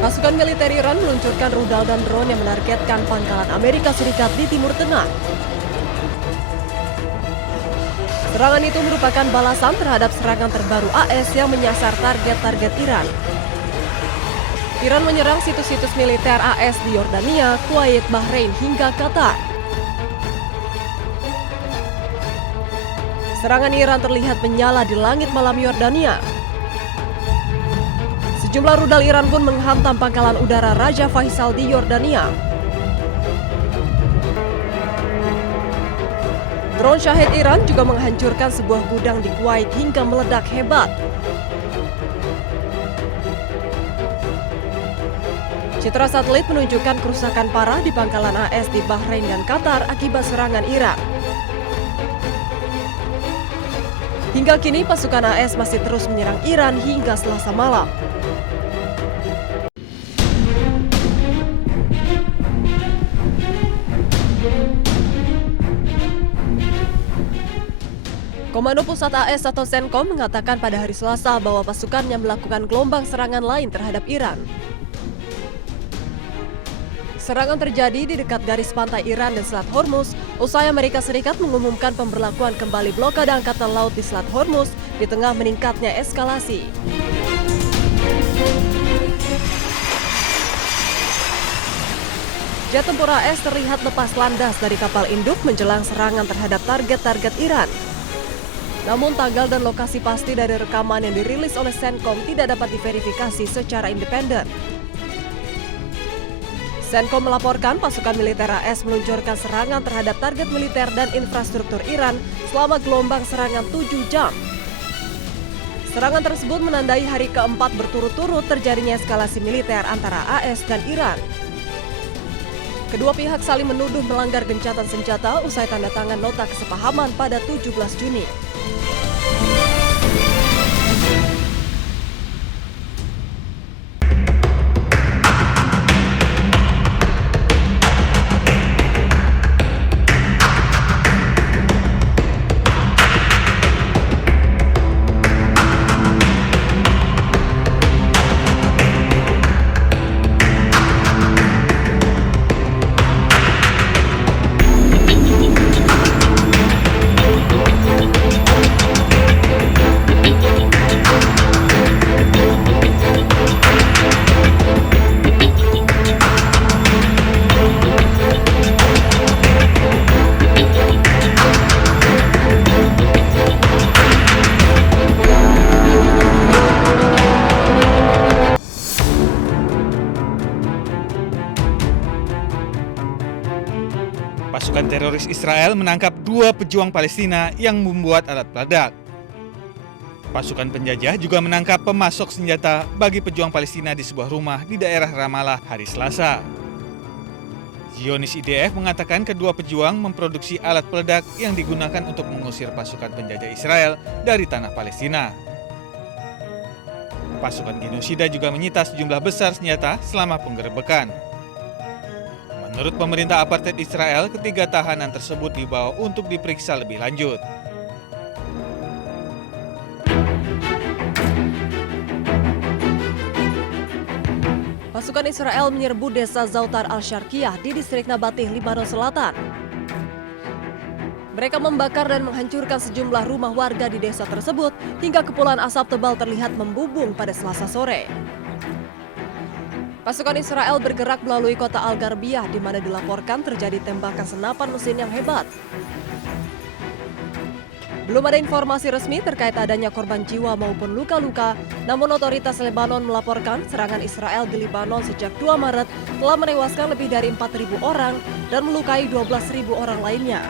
Pasukan militer Iran meluncurkan rudal dan drone yang menargetkan pangkalan Amerika Serikat di Timur Tengah. Serangan itu merupakan balasan terhadap serangan terbaru AS yang menyasar target-target Iran. Iran menyerang situs-situs militer AS di Yordania, Kuwait, Bahrain, hingga Qatar. Serangan Iran terlihat menyala di langit malam Yordania. Sejumlah rudal Iran pun menghantam pangkalan udara Raja Faisal di Yordania. Drone Shahid Iran juga menghancurkan sebuah gudang di Kuwait hingga meledak hebat. Citra satelit menunjukkan kerusakan parah di pangkalan AS di Bahrain dan Qatar akibat serangan Iran. Hingga kini pasukan AS masih terus menyerang Iran hingga Selasa malam. Komando Pusat AS atau CENTCOM mengatakan pada hari Selasa bahwa pasukannya melakukan gelombang serangan lain terhadap Iran. Serangan terjadi di dekat garis pantai Iran dan Selat Hormuz usai Amerika Serikat mengumumkan pemberlakuan kembali blokade Angkatan Laut di Selat Hormuz di tengah meningkatnya eskalasi. Jet tempur AS terlihat lepas landas dari kapal induk menjelang serangan terhadap target-target Iran. Namun tanggal dan lokasi pasti dari rekaman yang dirilis oleh CENTCOM tidak dapat diverifikasi secara independen. CENTCOM melaporkan pasukan militer AS meluncurkan serangan terhadap target militer dan infrastruktur Iran selama gelombang serangan 7 jam. Serangan tersebut menandai hari keempat berturut-turut terjadinya eskalasi militer antara AS dan Iran. Kedua pihak saling menuduh melanggar gencatan senjata usai tanda tangan nota kesepahaman pada 17 Juni. Pasukan teroris Israel menangkap 2 pejuang Palestina yang membuat alat peledak. Pasukan penjajah juga menangkap pemasok senjata bagi pejuang Palestina di sebuah rumah di daerah Ramallah hari Selasa. Zionis IDF mengatakan kedua pejuang memproduksi alat peledak yang digunakan untuk mengusir pasukan penjajah Israel dari tanah Palestina. Pasukan genosida juga menyita sejumlah besar senjata selama penggerebekan. Menurut pemerintah apartheid Israel, ketiga tahanan tersebut dibawa untuk diperiksa lebih lanjut. Pasukan Israel menyerbu desa Zautar al-Sharqiyah di distrik Nabatih, Lebanon Selatan. Mereka membakar dan menghancurkan sejumlah rumah warga di desa tersebut hingga kepulan asap tebal terlihat membubung pada Selasa sore. Pasukan Israel bergerak melalui kota Al-Gharbiyah di mana dilaporkan terjadi tembakan senapan mesin yang hebat. Belum ada informasi resmi terkait adanya korban jiwa maupun luka-luka, namun otoritas Lebanon melaporkan serangan Israel di Lebanon sejak 2 Maret telah menewaskan lebih dari 4.000 orang dan melukai 12.000 orang lainnya.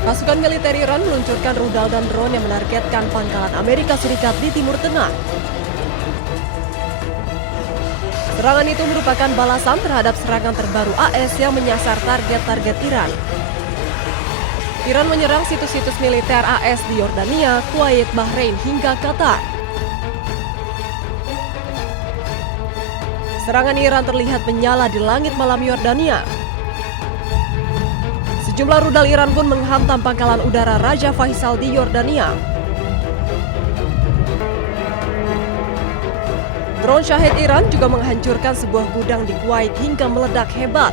Pasukan militer Iran meluncurkan rudal dan drone yang menargetkan pangkalan Amerika Serikat di Timur Tengah. Serangan itu merupakan balasan terhadap serangan terbaru AS yang menyasar target-target Iran. Iran menyerang situs-situs militer AS di Yordania, Kuwait, Bahrain, hingga Qatar. Serangan Iran terlihat menyala di langit malam Yordania. Sejumlah rudal Iran pun menghantam pangkalan udara Raja Faisal di Yordania. Drone Shahid Iran juga menghancurkan sebuah gudang di Kuwait hingga meledak hebat.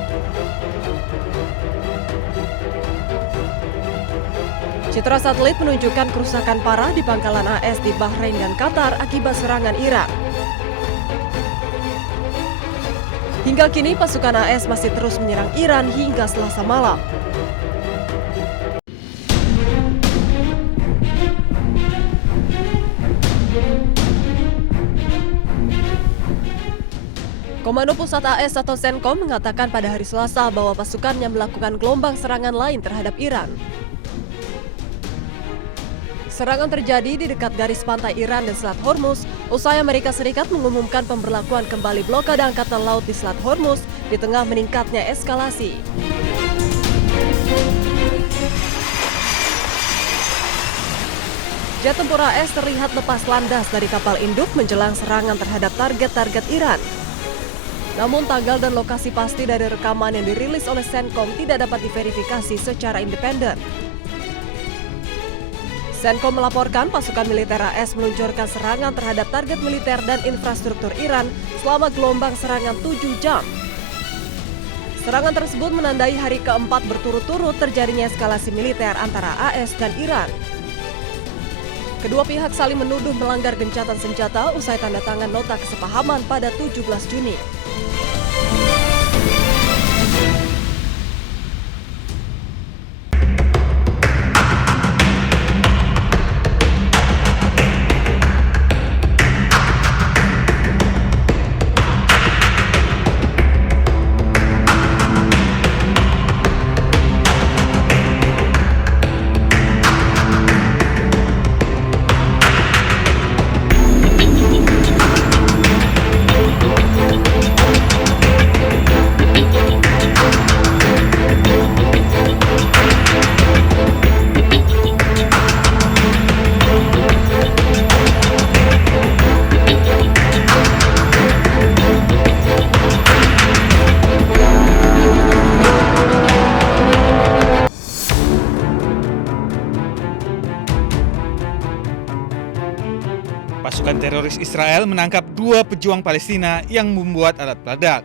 Citra satelit menunjukkan kerusakan parah di pangkalan AS di Bahrain dan Qatar akibat serangan Iran. Hingga kini pasukan AS masih terus menyerang Iran hingga Selasa malam. Komando Pusat AS atau CENTCOM mengatakan pada hari Selasa bahwa pasukannya melakukan gelombang serangan lain terhadap Iran. Serangan terjadi di dekat garis pantai Iran dan Selat Hormuz usai Amerika Serikat mengumumkan pemberlakuan kembali blokade angkatan laut di Selat Hormuz di tengah meningkatnya eskalasi. Jet tempur AS terlihat lepas landas dari kapal induk menjelang serangan terhadap target-target Iran. Namun tanggal dan lokasi pasti dari rekaman yang dirilis oleh CENTCOM tidak dapat diverifikasi secara independen. CENTCOM melaporkan pasukan militer AS meluncurkan serangan terhadap target militer dan infrastruktur Iran selama gelombang serangan 7 jam. Serangan tersebut menandai hari keempat berturut-turut terjadinya eskalasi militer antara AS dan Iran. Kedua pihak saling menuduh melanggar gencatan senjata usai tanda tangan nota kesepahaman pada 17 Juni. Pasukan teroris Israel menangkap 2 pejuang Palestina yang membuat alat peledak.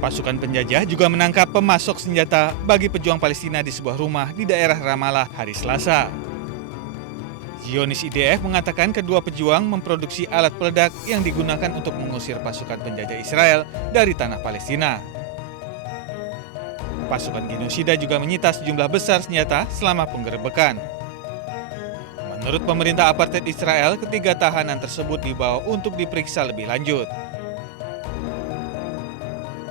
Pasukan penjajah juga menangkap pemasok senjata bagi pejuang Palestina di sebuah rumah di daerah Ramallah hari Selasa. Zionis IDF mengatakan kedua pejuang memproduksi alat peledak yang digunakan untuk mengusir pasukan penjajah Israel dari tanah Palestina. Pasukan genosida juga menyita sejumlah besar senjata selama penggerebekan. Menurut pemerintah apartheid Israel, ketiga tahanan tersebut dibawa untuk diperiksa lebih lanjut.